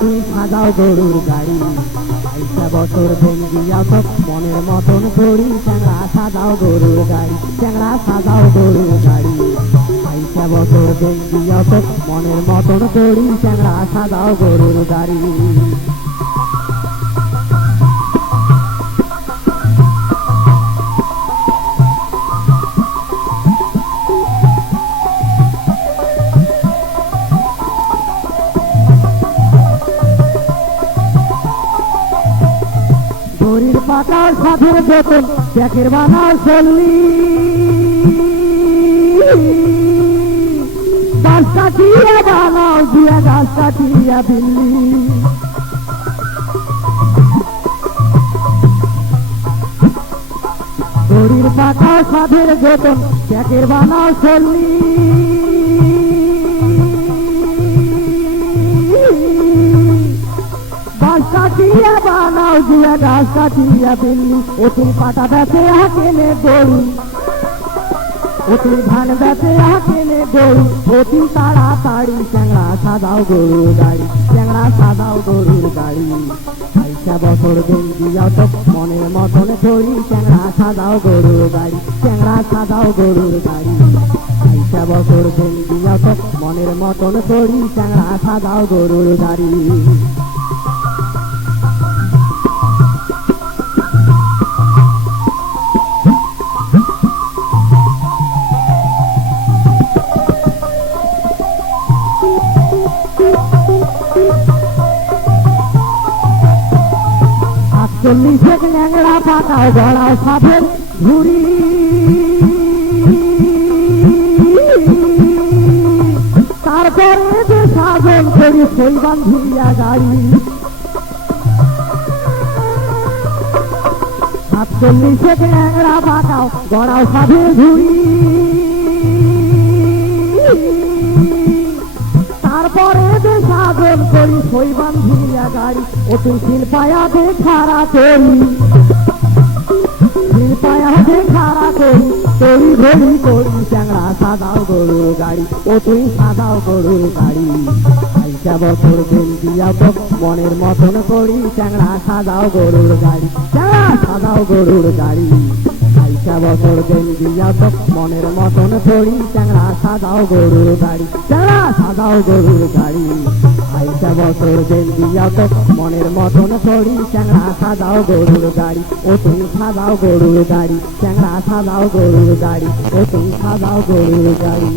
তুই সাজাও গরুর গাড়ি, 22 বছর ভেঙ্গিয়া তো মনের মতন করি, চ্যাংড়া সাজাও গরুর গাড়ি, চ্যাংড়া সাজাও গরুর গাড়ি, 22 বছর ভেঙ্গিয়া তো মনের মতন করি, চ্যাংড়া সাজাও গরুর গাড়ি। ঘড়ির পাতার সাথের বেতন ব্যাগের বানাও চললি, গাছ কাটিয়া বানাও দিয়া গাছ কাটিয়া দিল্লি, ঘড়ির পাতার সাথের বেতন ব্যাগের বানাও চললি, গাছ কাটিয়া বানাও দিয়া গাছ কাটিয়া দিল্লি, অতি পাতা বেঁচে কেনে গরু, অতি ধান বেঁচে কেনে গরু, অতি তাড়াতাড়ি চ্যাংড়া সাজাও গরুর গাড়ি, চ্যাংড়া সাজাও গরুর গাড়ি, 22 বছর ভেঙ্গিয়া তো মনের মতন করি, চ্যাংড়া সাজাও গরুর গাড়ি, চ্যাংড়া সাজাও গরুর গাড়ি, 22 বছর ভেঙ্গিয়া তো মনের মতন করি, চ্যাংড়া সাজাও গরুর গাড়ি। চল্লিশে ল্যাংড়া পাকাও গড়াও সাধের ঝুড়ি, তারপরে যে সাধন করি সেই বান্ধিয়া গাড়ি, 47 ল্যাংড়া পাকাও গড়াও সাধের ঝুড়ি, তারপরে যে সাধন করি সই বান্ধিয়া গাড়ি, অতি শিল্পায়া দেখারা করি, শিল্পায়া দেখারা করি, তরি ঘড়ি করি, চ্যাংড়া সাজাও গরুর গাড়ি, অতি সাজাও গরুর গাড়ি, 22 বছর ভেঙ্গিয়া তো মনের মতন করি, চ্যাংড়া সাজাও গরুর গাড়ি, চ্যাংড়া সাজাও গরুর গাড়ি, 22 বছর ভেঙ্গিয়া তো মনের মতন করি, চ্যাংড়া সাজাও গরুর গাড়ি, চ্যাংড়া সাজাও গরুর গাড়ি, 22 বছর ভেঙ্গিয়া তো মনের মতন করি, চ্যাংড়া সাজাও গরুর গাড়ি, ও তুমি সাজাও গরুর গাড়ি, চ্যাংড়া সাজাও গরুর গাড়ি, ও তুমি সাজাও গরুর গাড়ি।